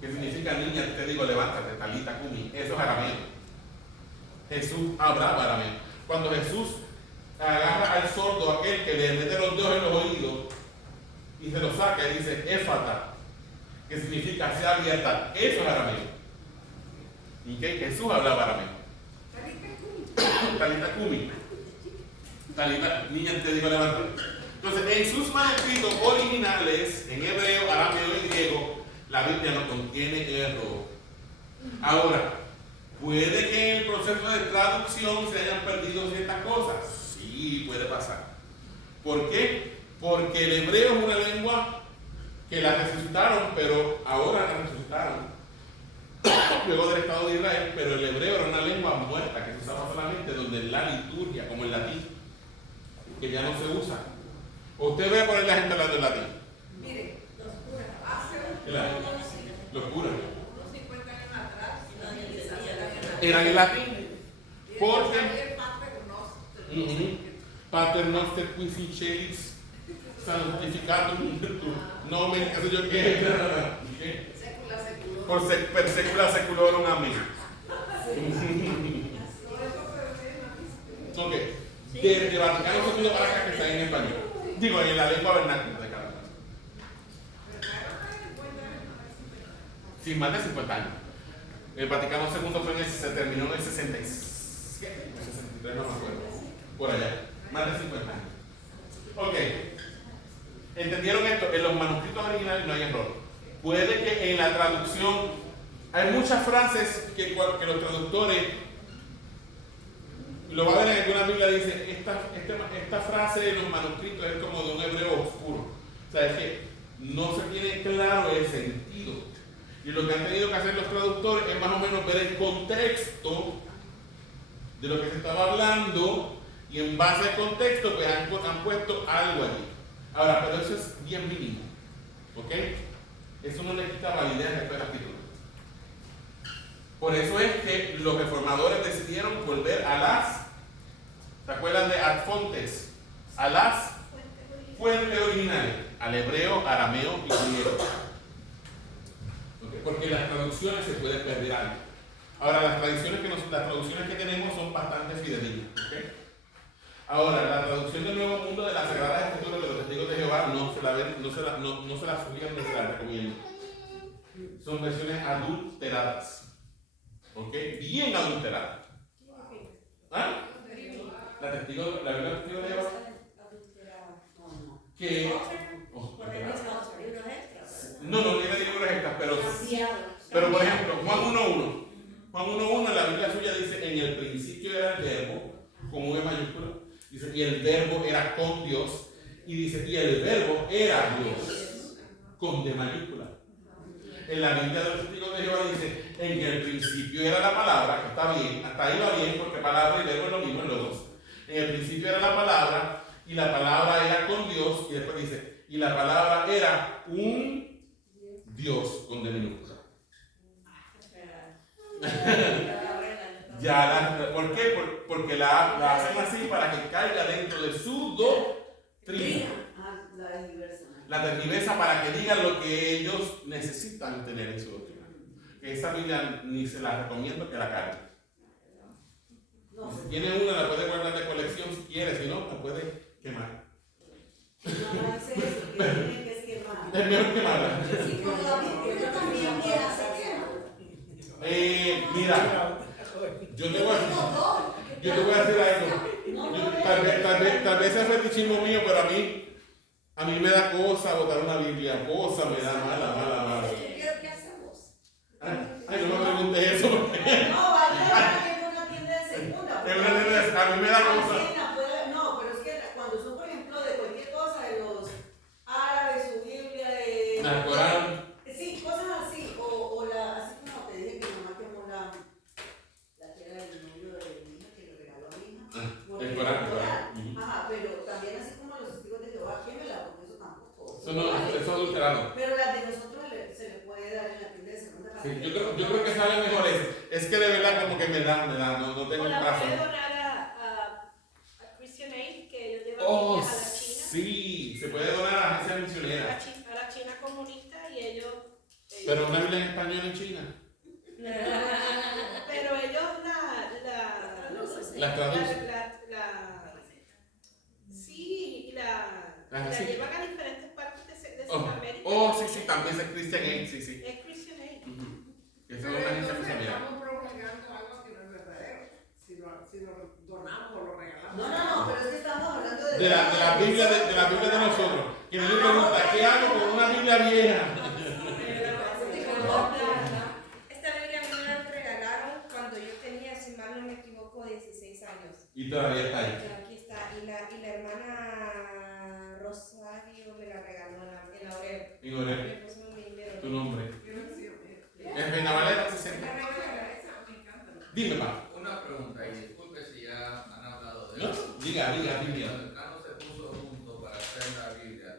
que significa niña, te digo levántate, Talita Kumi, eso es arameo. Jesús hablaba arameo. Cuando Jesús agarra al sordo, aquel que le mete los dedos en los oídos y se los saca y dice Éfata, que significa sea abierta, eso es arameo. ¿Y qué? Jesús hablaba arameo. Talita Kumi. Talita, niña, te digo levántate. Entonces, en sus manuscritos originales, en hebreo, arameo y griego, la Biblia no contiene error. Ahora, ¿puede que en el proceso de traducción se hayan perdido ciertas cosas? Sí, puede pasar. ¿Por qué? Porque el hebreo es una lengua que la resucitaron, pero ahora la resucitaron luego del Estado de Israel, pero el hebreo era una lengua muerta que se usaba solamente donde la liturgia, como el latín, que ya no se usa. Usted ve por ahí la gente hablando en latín. Mire, hace Los curas unos 50 años atrás, quizás eran en latín. Porque el Pater Noster qui ficelis santificatum nomen, qué sé yo qué. Secula seculorum. Per secula seculorum, amén. Todo eso de Vaticano II para acá que están en español. Digo, en la lengua vernácula de cada país. Sí, más de 50 años. El Vaticano II se terminó en el 67, 63, no me acuerdo. Por allá. Más de 50 años. Ok. ¿Entendieron esto? En los manuscritos originales no hay error. Puede que en la traducción hay muchas frases que los traductores, lo va a ver en alguna Biblia, dice, esta frase de los manuscritos es como de un hebreo oscuro. O sea, es que no se tiene claro el sentido. Y lo que han tenido que hacer los traductores es más o menos ver el contexto de lo que se estaba hablando y en base al contexto pues han puesto algo allí. Ahora, pero eso es bien mínimo. ¿Ok? Eso no le quita validez a esta escritura. Por eso es que los reformadores decidieron volver a las, ¿se acuerdan de ad fontes? A las fuentes originales, al hebreo, arameo y griego. ¿Okay? Porque las traducciones se pueden perder algo. Ahora, las traducciones que tenemos son bastante fidedignas. ¿Okay? Ahora, la traducción del Nuevo Mundo de las Sagradas Escrituras de los Testigos de Jehová no se la sugieren ni se la recomiendo. Son versiones adulteradas. ¿Ok? Bien adulteradas. ¿Ah? La Biblia de Testigo de Jehová. Que. No tiene libros extras, pero por ejemplo, Juan 1.1. Juan 1.1 en la Biblia suya dice: en el principio era el verbo, con V mayúscula. Dice, y el verbo era con Dios. Y dice, y el verbo era Dios, con D mayúscula. En la Biblia de los Testigos de Jehová dice, en el principio era la palabra, que está bien, hasta ahí va bien, porque palabra y verbo es lo mismo en los dos. En el principio era la palabra, y la palabra era con Dios, y después dice, y la palabra era un Dios, con D minúscula. ¿Por qué? Porque la hacen así para que caiga dentro de su doctrina. La tergiversa para que digan lo que ellos necesitan tener en su doctrina. Esa Biblia ni se la recomiendo que la cargue. Si tiene una, la puede guardar de colección si quiere, si no, la puede quemar. No hace eso, que tiene que es quemar. Es mejor quemarla. Sí, porque la Biblia también quiere hacer quema. Mira, yo te voy a decir algo. Tal vez es fetichismo mío, pero a mí me da cosa botar una Biblia, cosa me da mala. ¿Qué hacemos? Ay, no me preguntes eso. No, vale, en una tienda de segunda. A mí me da cosa. No, pero es que cuando son, por ejemplo, de cualquier cosa, de los árabes, su Biblia, de. Al Corán. Sí, cosas así. O así como te dije que mi mamá quemó la que era el novio de mi hija, que le regaló a mi hija. El Corán. Ajá, pero también así como los testigos de Jehová, quémela, porque eso tampoco. Eso es adulterado. Pero las de nosotros se le puede dar en la tienda de segunda. Sí, yo creo que sale mejor eso. Es que de verdad como que me da, no tengo O la brazo. puede donar a Christian Aid, que ellos llevan Oh, niñas a la China. sí, se puede donar a la agencia A misionera. la China comunista y ellos Pero una Biblia en español en China. pero ellos Las traducen. Sí, la Sí. llevan a diferentes partes de Sudamérica. Sí, también es Christian Aid, sí. Es Christian Aid. Esa es una agencia Entonces misionera. estamos propagando algo que no es verdadero. Si lo donamos o lo regalamos. No, pero es que estamos hablando de La Biblia de nosotros. Que me pregunta, ¿qué hago con una Biblia vieja? Esta Biblia a mí me la regalaron cuando yo tenía, si mal no me equivoco, 16 años. Y todavía está ahí. Aquí está. Y la hermana Rosario me la regaló en la Oreo. En Oreo. Me puso mi dinero. Tu nombre. Es Es Reina Valera 60. Me encanta. Dime, pa. Una pregunta, y disculpe si ya han hablado de No, eso. diga. Cuando el Cano se puso junto para hacer la Biblia,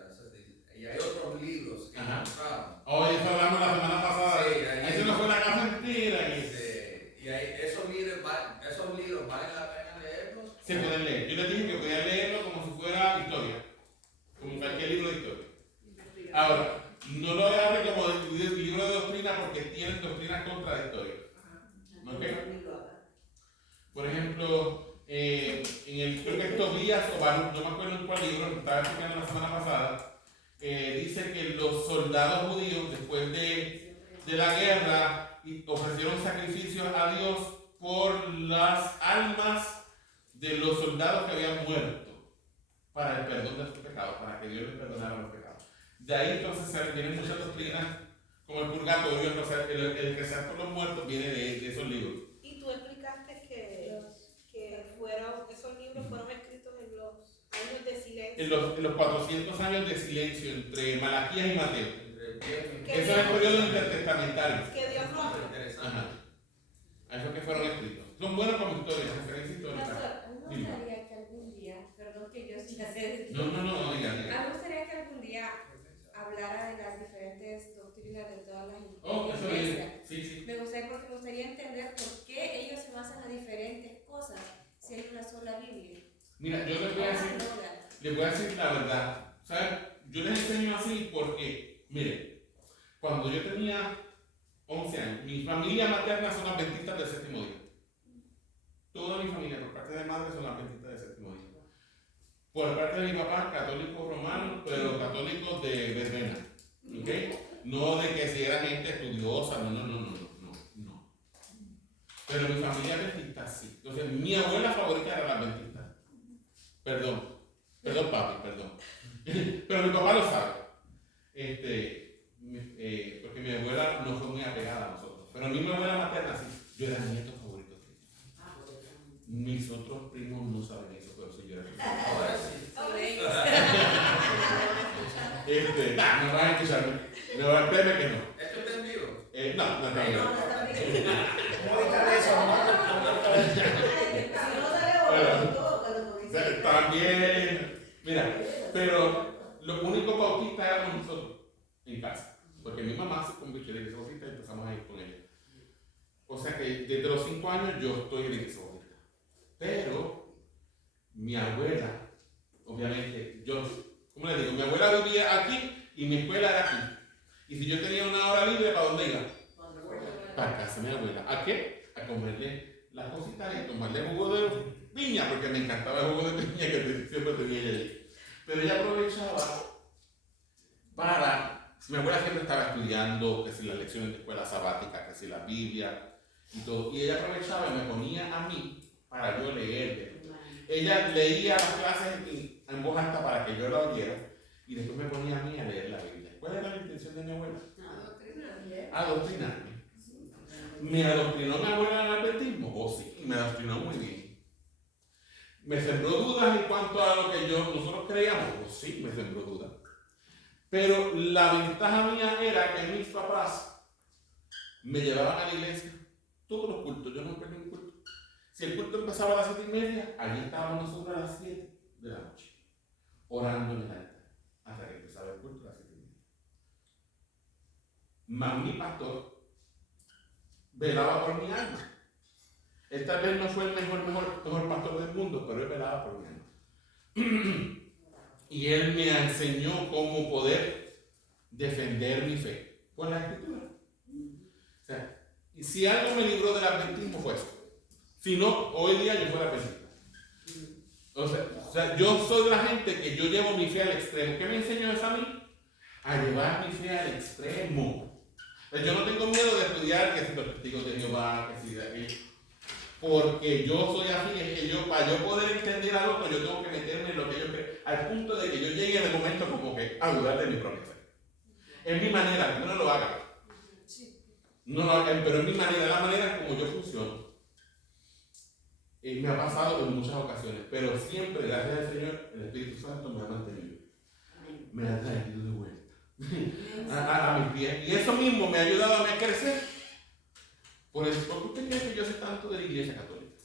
y hay otros libros que Ajá. encontraron. Hoy eso hablamos la semana pasada. Sí, ahí- Eso no fue la casa entera. Y esos libros valen la pena leerlos. Se pueden leer. Yo les dije que podían leerlo como si fuera historia. Como cualquier libro de historia. Ahora, no lo agarre como libro de doctrina porque tienen doctrinas contradictorias. ¿Ok? Por ejemplo, creo que estos Tobías o Baruch, no me acuerdo en cuál libro, que estaba explicando la semana pasada, dice que los soldados judíos, después de la guerra, ofrecieron sacrificios a Dios por las almas de los soldados que habían muerto, para el perdón de sus pecados, para que Dios les perdonara los pecados. De ahí entonces se vienen muchas doctrinas, como el purgatorio, el rezar por los muertos viene de esos libros. Y tú explicaste que esos libros fueron escritos en los años de silencio. En los 400 años de silencio entre Malaquías y Mateo. Que Eso es el periodo intertestamentario. Que Dios rompe. Ajá. Eso que fueron escritos. Son buenos como historias, referencias históricas. Pastor, ¿no me Dime. gustaría que algún día, perdón que yo ya sé, No, diga. me gustaría que algún día hablara de las diferentes doctrinas de todas las Oh, eso iglesias? es. Sí. Me gustaría entender por qué ellos se basan en diferentes cosas si hay una sola Biblia. Mira, yo les voy a decir la verdad. ¿Sabes? Yo les enseño así porque, mire, cuando yo tenía 11 años, mi familia materna son adventistas del séptimo día. Toda mi familia, por parte de madre, son adventistas del séptimo día. Por parte de mi papá, católicos romanos, pero católicos de verbena. ¿Ok? No de que si era gente estudiosa, no. Pero mi familia adventista sí. Entonces, mi abuela favorita era la adventista. Perdón, papi, perdón. Pero mi papá lo sabe. Porque mi abuela no fue muy apegada a nosotros. Pero a mí mi abuela materna sí. Yo era el nieto favorito de ella. Mis otros primos no saben eso, pero sí yo era el nieto. Ahora sí. No van a escucharme. No, créeme que no. ¿Esto está en vivo? No está bien. También, mira, pero lo único bautista éramos nosotros en casa, porque mi mamá se convirtió en iglesia bautista y empezamos a ir con ella. O sea que desde los 5 años yo estoy en iglesia bautista. Pero mi abuela, obviamente, ¿cómo le digo? Mi abuela vivía aquí y mi escuela era aquí. Y si yo tenía una hora libre, ¿para dónde iba? Para casa de mi abuela. ¿A qué? A comerle las cositas y tomarle jugo de piña, porque me encantaba el jugo de piña que siempre tenía ella allí. Pero ella aprovechaba mi abuela siempre estaba estudiando, que si las lecciones de escuela sabática, que si la Biblia y todo. Y ella aprovechaba y me ponía a mí para yo leerle. Ella leía las clases en voz alta para que yo la oyera y después me ponía a mí a leer la Biblia. ¿Cuál era la intención de mi abuela? Adoctrinarme. ¿Me adoctrinó mi abuela en el adventismo? Oh, sí, me adoctrinó muy bien. ¿Me sembró dudas en cuanto a lo que nosotros creíamos? Oh, sí, me sembró dudas. Pero la ventaja mía era que mis papás me llevaban a la iglesia todos los cultos. Yo no perdí un culto. Si el culto empezaba a las 7:30, allí estábamos nosotros a las 7 de la noche, orando en el altar, hasta que empezaba el culto a las 7:30. Mas mi pastor velaba por mi alma. Él tal vez no fue el mejor pastor del mundo, pero él velaba por mi alma. Y él me enseñó cómo poder defender mi fe con la escritura. O sea, y si algo me libró del adventismo fue eso. Si no, hoy día yo fuera adventista. O sea, yo soy de la gente que yo llevo mi fe al extremo. ¿Qué me enseñó eso a mí? A llevar mi fe al extremo. Yo no tengo miedo de estudiar que si los testigos de Jehová, que si de aquello. Porque yo soy así, es que para yo poder entender al otro, yo tengo que meterme en lo que yo creo, al punto de que yo llegue en el momento como que a dudar de mi propia fe. Es mi manera, que no lo haga. No lo hagan, pero es mi manera, la manera como yo funciono. Me ha pasado en muchas ocasiones, pero siempre, gracias al Señor, el Espíritu Santo me ha mantenido. Me ha traído de vuelta a mis pies. Y eso mismo me ha ayudado a mí a crecer. ¿Por qué usted cree que yo sé tanto de la Iglesia Católica?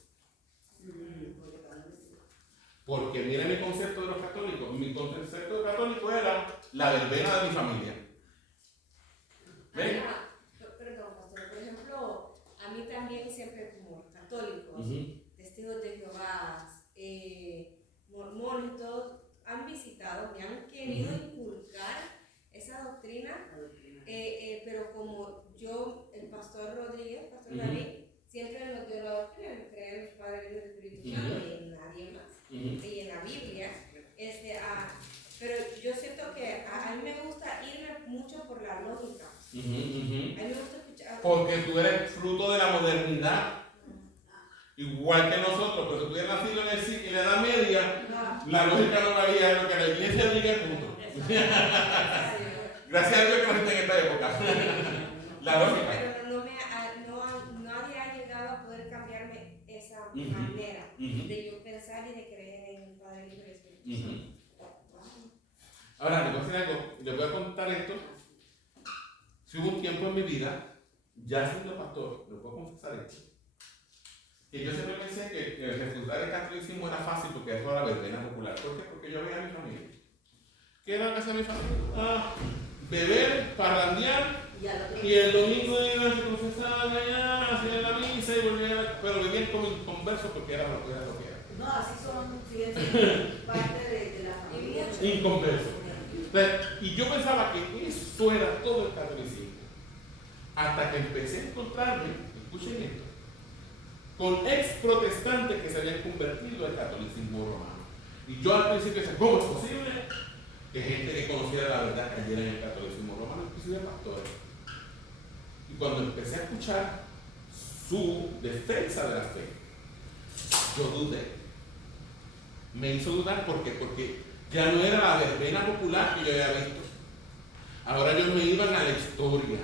Porque mire mi concepto de los católicos. Mi concepto de católico era la verbena de mi familia. ¿Ven? Perdón, pastor. Por ejemplo, a mí también siempre como católicos, testigos de Jehová, mormones y todos han visitado, me han querido inculcar esa doctrina, pero como el pastor Rodríguez, pastor David, siempre nos dio la doctrina, creer en los Padres del Espíritu Santo y en nadie más, y en la Ujú, ujú. A mí me gusta escuchar. Porque tú eres fruto de la modernidad. Igual que nosotros, pero si tú hubieras nacido en la Edad Media, la lógica no valía lo que la iglesia diga, punto. Gracias a Dios que no está en esta época. La lógica. Pero nadie ha llegado a poder cambiarme esa Ujú. manera Ujú. de yo pensar y de creer en el Padre, Hijo y Espíritu Santo. Ujú. Ahora, les voy a decir algo, les voy a contar esto. Si hubo un tiempo en mi vida, ya siendo pastor, les puedo confesar esto, que yo siempre pensé que refundar el catolicismo era fácil porque eso era la verbena popular. ¿Por qué? Porque yo veía a mi familia. ¿Qué era lo que hacía mi familia? Beber, parrandear, y el domingo iban, se confesaban allá, hacían la misa y volvían, pero vivían como inconversos porque era lo que era. No, así son, siguen siendo parte de la familia. Inconversos. Y yo pensaba que eso era todo el catolicismo. Hasta que empecé a encontrarme, escuchen esto, con ex protestantes que se habían convertido al catolicismo romano. Y yo al principio decía, ¿cómo es posible que gente que conociera la verdad cayera en el catolicismo romano, inclusive pastores? Y cuando empecé a escuchar su defensa de la fe, yo dudé. Me hizo dudar porque ya no era la verbena popular que yo había visto. Ahora ellos me iban a la historia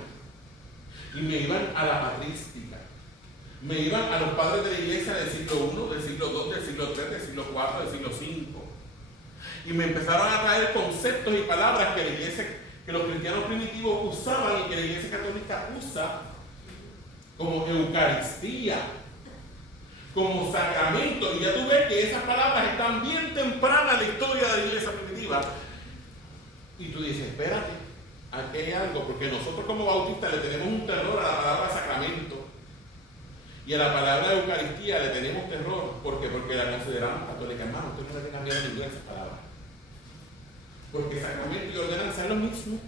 y me iban a la patrística. Me iban a los padres de la iglesia del siglo I, del siglo II, del siglo III, del siglo IV, del siglo V. Y me empezaron a traer conceptos y palabras que la iglesia, que los cristianos primitivos usaban y que la iglesia católica usa, como Eucaristía, como sacramento. Y ya tú ves que esas palabras están bien tempranas en la historia de la iglesia primitiva. Y tú dices, espérate, aquí hay algo, porque nosotros como bautistas le tenemos un terror a la palabra sacramento. Y a la palabra Eucaristía le tenemos terror. ¿Por qué? Porque la consideramos católica. Hermano, usted no le tenga miedo a ninguna de esas palabras. Porque sacramento y ordenanza es lo mismo.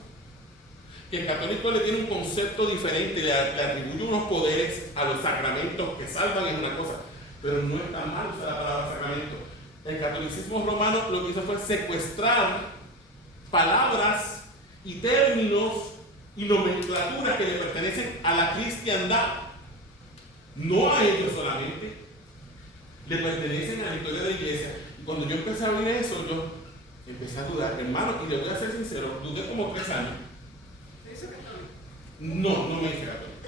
Que el católico le tiene un concepto diferente, le atribuye unos poderes a los sacramentos que salvan en una cosa. Pero no es tan mal usar la palabra sacramento. El catolicismo romano lo que hizo fue secuestrar palabras y términos y nomenclaturas que le pertenecen a la cristiandad. No a ellos solamente, le pertenecen a la historia de la iglesia. Y cuando yo empecé a oír eso, yo empecé a dudar, hermano, y le voy a ser sincero, dudé como 3 años. ¿Te dice católico? No me hice católico.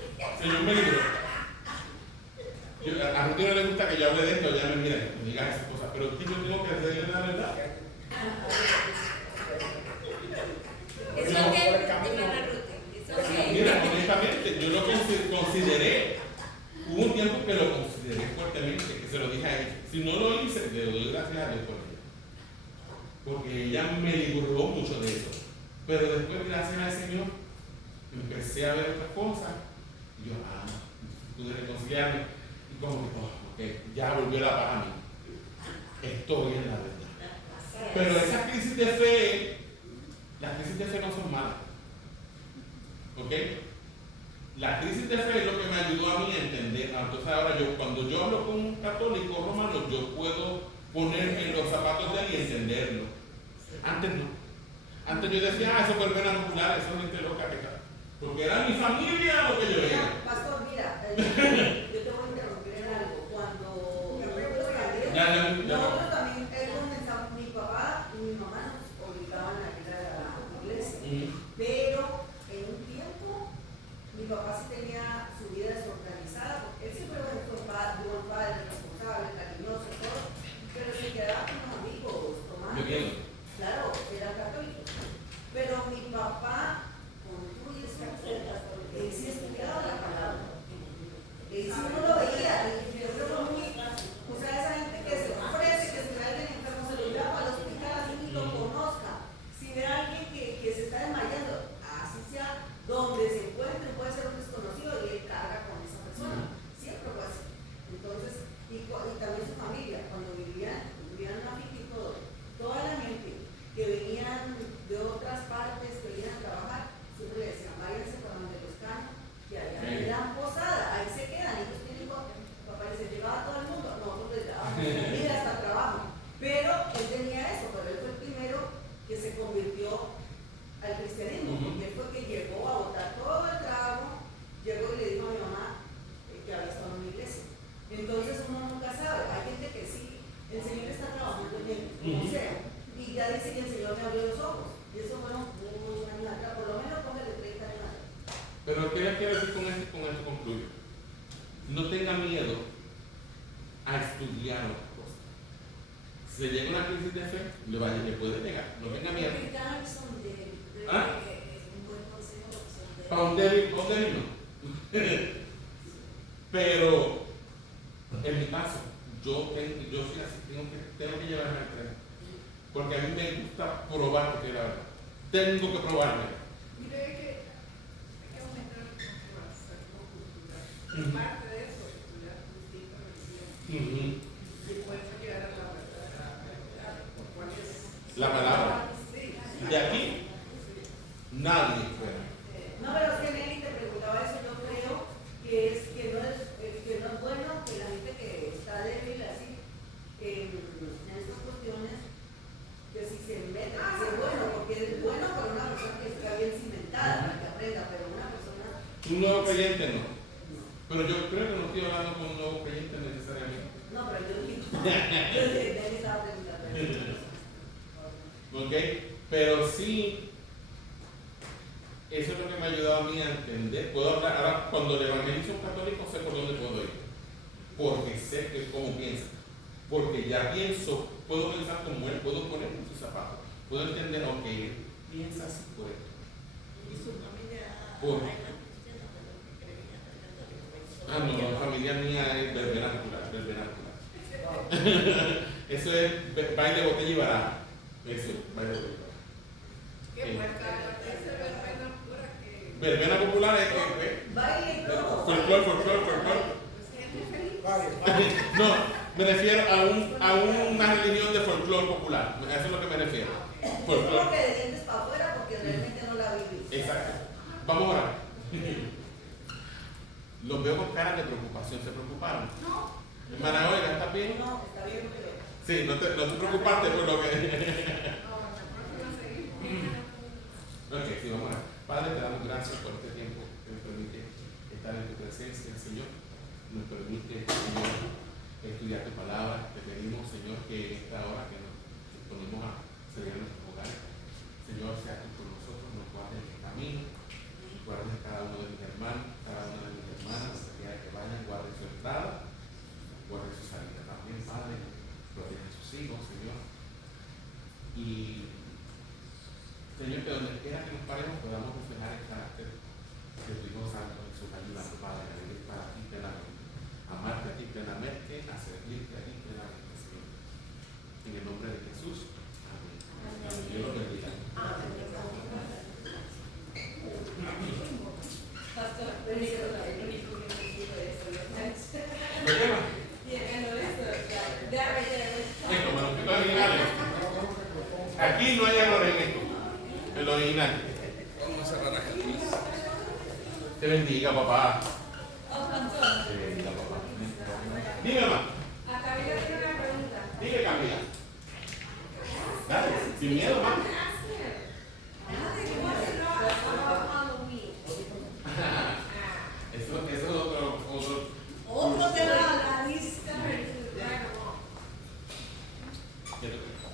Señor me libró. A Ruti no le gusta que yo hable de esto, ya me mira, me diga esas cosas, pero es que yo tengo que decirle la verdad. Eso No, que por el camino. hermana Ruth, eso que Mira, honestamente, yo lo consideré. Hubo un tiempo que lo consideré fuertemente, que se lo dije a ella. Si no lo hice, le doy gracias a Dios por ella. Porque ella me libró mucho de eso. Pero después, gracias al Señor, empecé a ver otras cosas. Y yo, pude reconciliarme. Y como que, ok, ya volvió la paz a mí. Estoy en la verdad. Pero esas crisis de fe, las crisis de fe no son malas. ¿Ok? La crisis de fe es lo que me ayudó a mí a entender. Entonces ahora cuando yo hablo con un católico romano, yo puedo ponerme en los zapatos de él y entenderlo. Antes no. Antes yo decía, eso fue verbena popular, eso es gente loca que está. Porque era mi familia lo que yo era. Pastor, mira, yo te voy a interrumpir en algo. Cuando nosotros también comenzamos, mi papá y mi mamá nos obligaban a ir a la iglesia. Pero en un tiempo, mi papá sí tenía su vida desorganizada, porque él siempre fue un padre responsable, cariñoso, todo, pero se quedaba con los amigos tomando. Claro, era católico. Pero mi papá, como tú y él sí estudiaba la palabra. Él sí no lo veía. Yo creo que muy, o sea, esa gente que se ofrece, que si ve a alguien enfermo se lo lleva al hospital, así ni lo conozca. Si ve a alguien que se está desmayando, así sea, donde se encuentre, puede ser un desconocido y él carga con esa persona. Siempre fue así. Entonces, y también su familia, cuando vivían en África y todo, toda la gente que venían de otras partes, que venían a trabajar, siempre le decían, váyanse para donde los canos, que allá le dan posada, ahí se quedan, ellos tienen papá les llevaba a todo el mundo, nosotros les dábamos comida hasta trabajo. Pero él tenía eso, pero él fue el primero que se convirtió al cristianismo, porque él fue que llegó a botar todo estudiar otras cosas. Si llega una crisis de fe, le puede llegar, no tenga miedo. ¿Ah? Para un débil no. Pero en mi caso, yo soy así, tengo que llevarme al tren. Porque a mí me gusta probar, porque la verdad, tengo que probarme. Mire, hay que aumentar la cultura. Parte de eso, estudiar distintas religiones. Y después llegar a la verdad. ¿Cuál es? La palabra. Sí. De aquí, nadie fuera. No, pero es que Nelly te preguntaba eso, yo creo que no es bueno que la gente que está débil así, en estas cuestiones, que si se mete, que es bueno, porque es bueno para una persona que está bien cimentada, para que aprenda, pero una persona... Un nuevo creyente no. Pero yo creo que no estoy hablando con un nuevo creyente necesariamente. No, pero yo digo, Nelly estaba preguntando eso. ¿Ok? Pero sí, eso es lo que me ha ayudado a mí a entender. Puedo hablar, ahora cuando le evangelizo a un católico sé por dónde puedo ir. Porque sé que cómo piensa. Porque ya pienso, puedo pensar como él, puedo ponerme en sus zapatos. Puedo entender, ok, él piensa así por esto. Y su familia. Por- no, la familia mía es verbena popular. Eso es baile, botella y baraja. Eso, baile, botella y baraja. Qué puerca, ese verbena pura que. Verbena popular es que Baile y todo. folclor. Gente feliz. No, me refiero a una religión de folclor popular. A eso es lo que me refiero. Es Folclor. como que de dientes para afuera porque realmente no la viví. Exacto. Vamos a orar. Los veo con cara de preocupación. ¿Se preocuparon? No. Hermana, oiga, ¿estás bien? No, está bien, pero... Sí, no te preocupaste por lo que... Ok, sí, vamos a ver. Padre, te damos gracias por este tiempo que nos permite estar en tu presencia, Señor. Nos permite, Señor, estudiar tu palabra. Te pedimos, Señor, que en esta hora que nos disponemos a servir a nuestros hogares, Señor, sea tú con nosotros, nos guardes en el camino, guardes a cada uno de mis hermanos, cada una de mis hermanas, donde quiera que vayan, guarde su entrada, guarde su salida también, Padre, protege a sus hijos, Señor. Y Señor, que donde quiera que nos paremos podamos reflejar el carácter de tu Hijo Santo en su ayuda, Padre, a vivir para ti plenamente, amarte a ti plenamente, a servirte a ti plenamente, Señor. En el nombre de Jesús, amén. Dios los bendiga. Pastor, lo único que me dijo eso, ¿Por qué no? llegando esto, ya Esto, manuscritos originales. Aquí no hay error en esto, en lo original. Vamos a cerrar acá. Te bendiga, papá. Oh, pastor, Te bendiga, papá. Dime, mamá. a Camila tiene una pregunta. Dime, Camila. Dale, sin miedo, mamá. Eso es otro. Otro te da la lista. ¿Qué te cuesta?